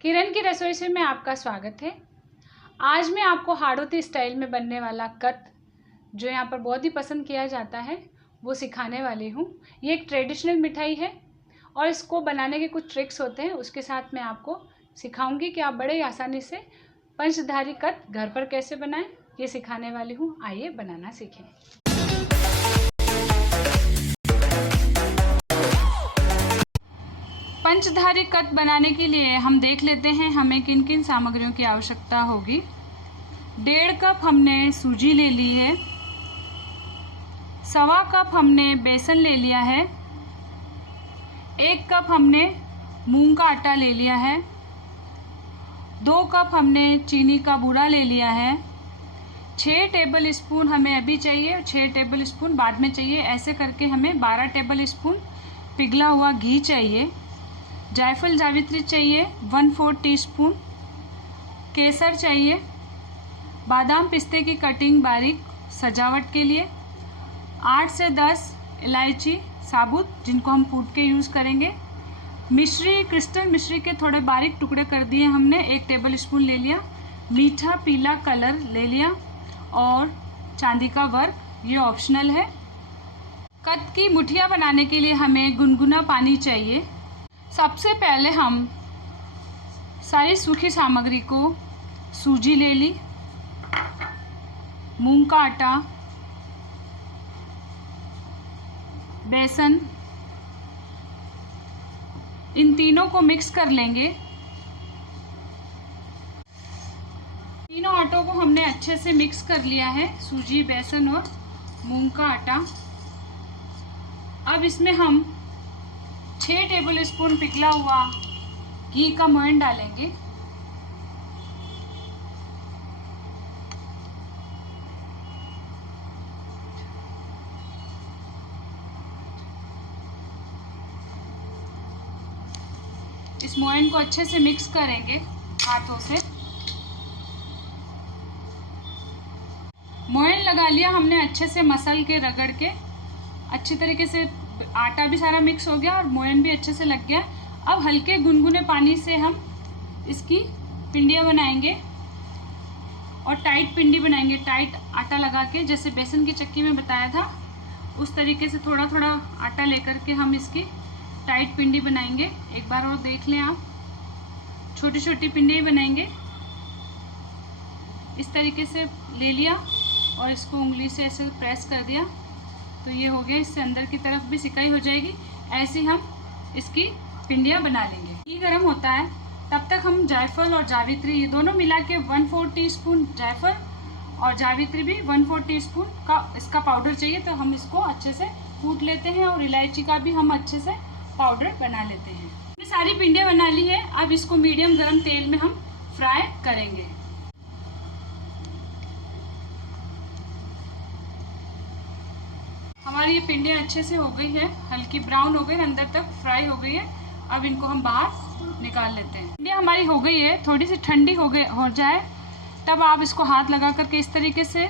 किरण की रसोई से में आपका स्वागत है। आज मैं आपको हाड़ौती स्टाइल में बनने वाला कत, जो यहाँ पर बहुत ही पसंद किया जाता है, वो सिखाने वाली हूँ। ये एक ट्रेडिशनल मिठाई है और इसको बनाने के कुछ ट्रिक्स होते हैं, उसके साथ मैं आपको सिखाऊंगी कि आप बड़े ही आसानी से पंचधारी कत घर पर कैसे बनाएं, ये सिखाने वाली हूँ। आइए बनाना सीखें। पंचधारी कत बनाने के लिए हम देख लेते हैं हमें किन किन सामग्रियों की आवश्यकता होगी। 1.5 कप हमने सूजी ले ली है, 1.25 कप हमने बेसन ले लिया है, 1 कप हमने मूंग का आटा ले लिया है, 2 कप हमने चीनी का बूरा ले लिया है, 6 टेबल स्पून हमें अभी चाहिए और 6 टेबल स्पून बाद में चाहिए। ऐसे करके हमें 12 टेबल स्पून पिघला हुआ घी चाहिए। जायफल जावित्री चाहिए 1/4 टीस्पून, केसर चाहिए, बादाम पिस्ते की कटिंग बारीक सजावट के लिए, 8 से 10 इलायची साबुत जिनको हम कूट के यूज़ करेंगे, मिश्री क्रिस्टल मिश्री के थोड़े बारीक टुकड़े कर दिए हमने, 1 टेबल स्पून ले लिया, मीठा पीला कलर ले लिया और चांदी का वर्क, ये ऑप्शनल है। कत की मुठिया बनाने के लिए हमें गुनगुना पानी चाहिए। सबसे पहले हम सारी सूखी सामग्री को, सूजी ले ली, मूंग का आटा, बेसन, इन तीनों को मिक्स कर लेंगे। तीनों आटों को हमने अच्छे से मिक्स कर लिया है, सूजी, बेसन और मूंग का आटा। अब इसमें हम 6 टेबल स्पून पिघला हुआ घी का मोयन डालेंगे। इस मोयन को अच्छे से मिक्स करेंगे हाथों से। मोयन लगा लिया हमने, अच्छे से मसल के रगड़ के अच्छी तरीके से आटा भी सारा मिक्स हो गया और मोयन भी अच्छे से लग गया। अब हल्के गुनगुने पानी से हम इसकी पिंडियाँ बनाएंगे और टाइट पिंडी बनाएंगे, टाइट आटा लगा के, जैसे बेसन की चक्की में बताया था उस तरीके से थोड़ा थोड़ा आटा लेकर के हम इसकी टाइट पिंडी बनाएंगे। एक बार और देख लें आप, छोटी छोटी पिंडी बनाएंगे। इस तरीके से ले लिया और इसको उंगली से ऐसे प्रेस कर दिया तो ये हो गया। इससे अंदर की तरफ भी सिकाई हो जाएगी। ऐसे हम इसकी पिंडियाँ बना लेंगे। घी गर्म होता है तब तक हम जायफल और जावित्री ये दोनों मिला के 1/4 टीस्पून जायफल और जावित्री भी 1/4 टीस्पून का इसका पाउडर चाहिए, तो हम इसको अच्छे से कूट लेते हैं और इलायची का भी हम अच्छे से पाउडर बना लेते हैं। ये सारी पिंडियाँ बना ली है। अब इसको मीडियम गर्म तेल में हम फ्राई करेंगे। हमारी ये पिंडियाँ अच्छे से हो गई है, हल्की ब्राउन हो गई, अंदर तक फ्राई हो गई है। अब इनको हम बाहर निकाल लेते हैं। पिंडियाँ हमारी हो गई है, थोड़ी सी ठंडी हो जाए तब आप इसको हाथ लगा करके इस तरीके से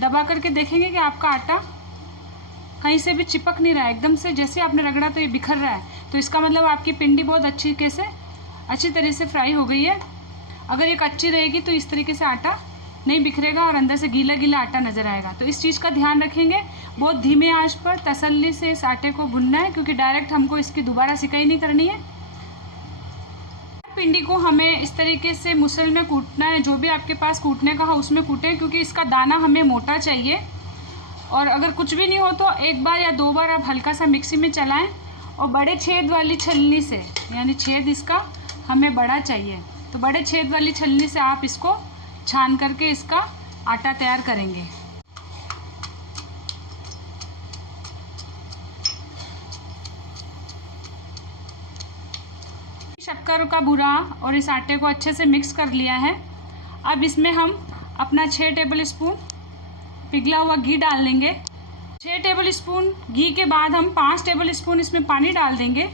दबा करके देखेंगे कि आपका आटा कहीं से भी चिपक नहीं रहा है। एकदम से जैसे आपने रगड़ा तो ये बिखर रहा है, तो इसका मतलब आपकी पिंडी बहुत अच्छी तरह से फ्राई हो गई है। अगर ये कच्ची रहेगी तो इस तरीके से आटा नहीं बिखरेगा और अंदर से गीला गीला आटा नजर आएगा। तो इस चीज़ का ध्यान रखेंगे। बहुत धीमे आंच पर तसल्ली से इस आटे को भुनना है, क्योंकि डायरेक्ट हमको इसकी दोबारा सिकाई नहीं करनी है। पिंडी को हमें इस तरीके से मुसल में कूटना है, जो भी आपके पास कूटने का हो उसमें कूटें, क्योंकि इसका दाना हमें मोटा चाहिए। और अगर कुछ भी नहीं हो तो 1 बार या 2 बार आप हल्का सा मिक्सी में चलाएं और बड़े छेद वाली छलनी से, यानी छेद इसका हमें बड़ा चाहिए, तो बड़े छेद वाली छलनी से आप इसको छान करके इसका आटा तैयार करेंगे। शक्कर का बूरा और इस आटे को अच्छे से मिक्स कर लिया है। अब इसमें हम अपना 6 टेबल स्पून पिघला हुआ घी डाल देंगे। 6 टेबल स्पून घी के बाद हम 5 टेबल स्पून इसमें पानी डाल देंगे।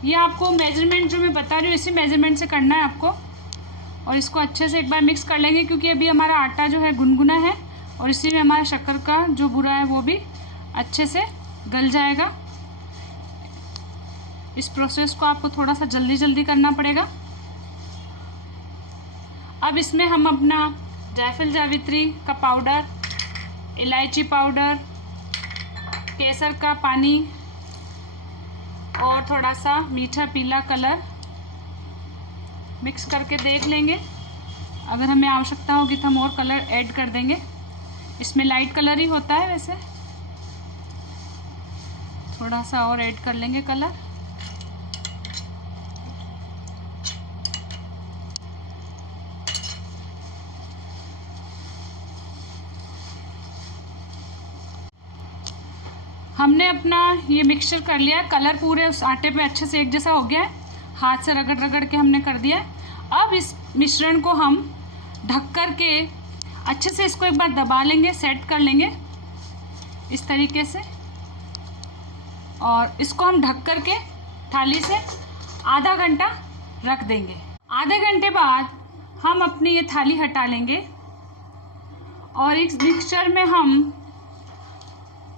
ये आपको मेजरमेंट जो मैं बता रही हूँ इसी मेजरमेंट से करना है आपको। और इसको अच्छे से एक बार मिक्स कर लेंगे, क्योंकि अभी हमारा आटा जो है गुनगुना है और इसी में हमारा शक्कर का जो बूरा है वो भी अच्छे से गल जाएगा। इस प्रोसेस को आपको थोड़ा सा जल्दी जल्दी करना पड़ेगा। अब इसमें हम अपना जायफल जावित्री का पाउडर, इलायची पाउडर, केसर का पानी और थोड़ा सा मीठा पीला कलर मिक्स करके देख लेंगे। अगर हमें आवश्यकता होगी तो हम और कलर ऐड कर देंगे। इसमें लाइट कलर ही होता है, वैसे थोड़ा सा और ऐड कर लेंगे कलर। हमने अपना ये मिक्सचर कर लिया, कलर पूरे उस आटे पे अच्छे से एक जैसा हो गया है। हाथ से रगड़ रगड़ के हमने कर दिया। अब इस मिश्रण को हम ढक कर के अच्छे से इसको एक बार दबा लेंगे, सेट कर लेंगे इस तरीके से। और इसको हम ढक कर के थाली से आधा घंटा रख देंगे। आधे घंटे बाद हम अपनी ये थाली हटा लेंगे और इस मिक्सचर में हम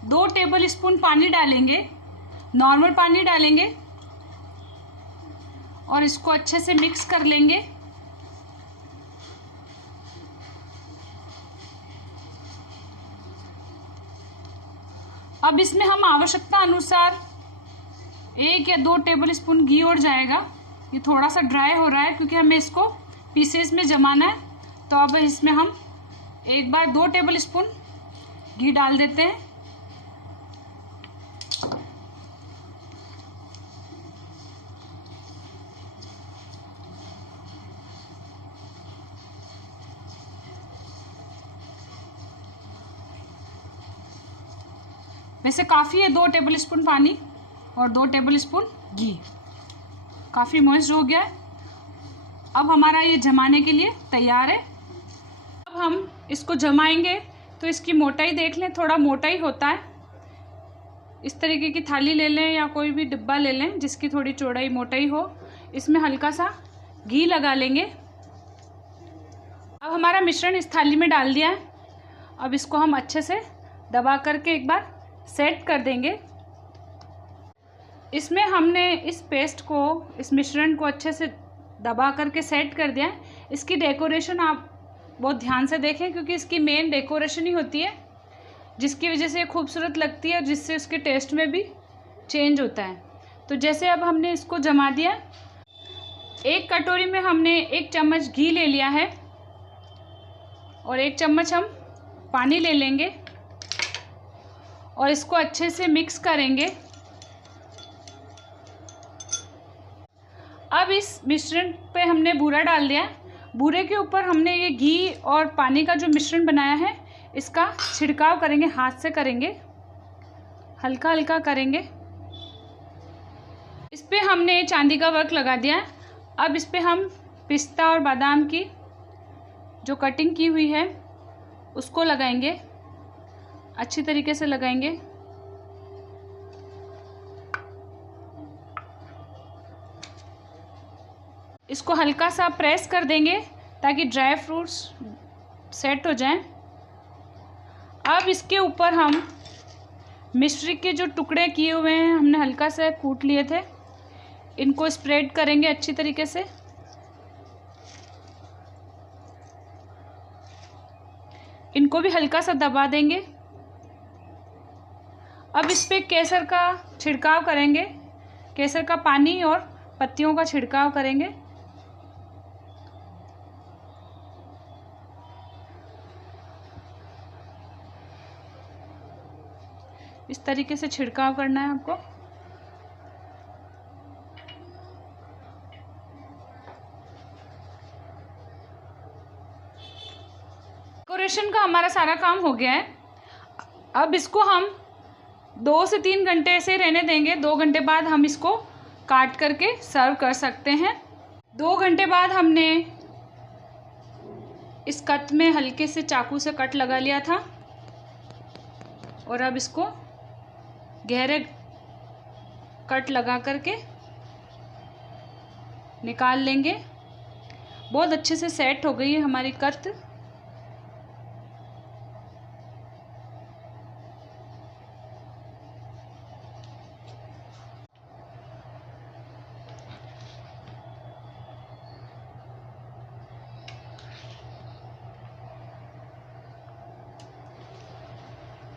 2 टेबल स्पून पानी डालेंगे, नॉर्मल पानी डालेंगे और इसको अच्छे से मिक्स कर लेंगे। अब इसमें हम आवश्यकता अनुसार 1 या 2 टेबल स्पून घी और जाएगा। ये थोड़ा सा ड्राई हो रहा है क्योंकि हमें इसको पीसेस में जमाना है। तो अब इसमें हम एक बार 2 टेबल स्पून घी डाल देते हैं। वैसे काफ़ी है 2 टेबल स्पून पानी और 2 टेबल स्पून घी। काफ़ी मॉइस्ट हो गया है। अब हमारा ये जमाने के लिए तैयार है। अब हम इसको जमाएंगे तो इसकी मोटाई देख लें, थोड़ा मोटा ही होता है। इस तरीके की थाली ले लें या कोई भी डिब्बा ले लें जिसकी थोड़ी चौड़ाई मोटाई हो। इसमें हल्का सा घी लगा लेंगे। अब हमारा मिश्रण इस थाली में डाल दिया है। अब इसको हम अच्छे से दबा करके एक बार सेट कर देंगे। इसमें हमने इस पेस्ट को, इस मिश्रण को अच्छे से दबा करके सेट कर दिया है। इसकी डेकोरेशन आप बहुत ध्यान से देखें क्योंकि इसकी मेन डेकोरेशन ही होती है जिसकी वजह से खूबसूरत लगती है और जिससे उसके टेस्ट में भी चेंज होता है। तो जैसे अब हमने इसको जमा दिया, एक कटोरी में हमने 1 चम्मच घी ले लिया है और 1 चम्मच हम पानी ले लेंगे और इसको अच्छे से मिक्स करेंगे। अब इस मिश्रण पे हमने बूरा डाल दिया। बूरे के ऊपर हमने ये घी और पानी का जो मिश्रण बनाया है इसका छिड़काव करेंगे, हाथ से करेंगे, हल्का हल्का करेंगे। इस पे हमने चांदी का वर्क लगा दिया। अब इस पे हम पिस्ता और बादाम की जो कटिंग की हुई है उसको लगाएंगे, अच्छी तरीके से लगाएंगे। इसको हल्का सा प्रेस कर देंगे ताकि ड्राई फ्रूट्स सेट हो जाएं। अब इसके ऊपर हम मिश्री के जो टुकड़े किए हुए हैं, हमने हल्का सा कूट लिए थे, इनको स्प्रेड करेंगे अच्छी तरीके से। इनको भी हल्का सा दबा देंगे। अब इस पे केसर का छिड़काव करेंगे, केसर का पानी और पत्तियों का छिड़काव करेंगे। इस तरीके से छिड़काव करना है आपको। डेकोरेशन का हमारा सारा काम हो गया है। अब इसको हम 2 से 3 घंटे ऐसे रहने देंगे। 2 घंटे बाद हम इसको काट करके सर्व कर सकते हैं। 2 घंटे बाद हमने इस कट में हल्के से चाकू से कट लगा लिया था और अब इसको गहरे कट लगा करके निकाल लेंगे। बहुत अच्छे से सेट हो गई है हमारी कट।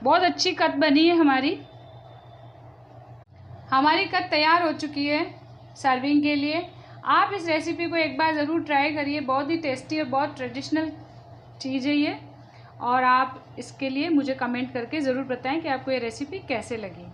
बहुत अच्छी कत बनी है हमारी। हमारी कत तैयार हो चुकी है सर्विंग के लिए। आप इस रेसिपी को एक बार ज़रूर ट्राई करिए, बहुत ही टेस्टी और बहुत ट्रेडिशनल चीज़ है ये। और आप इसके लिए मुझे कमेंट करके ज़रूर बताएं कि आपको ये रेसिपी कैसे लगी।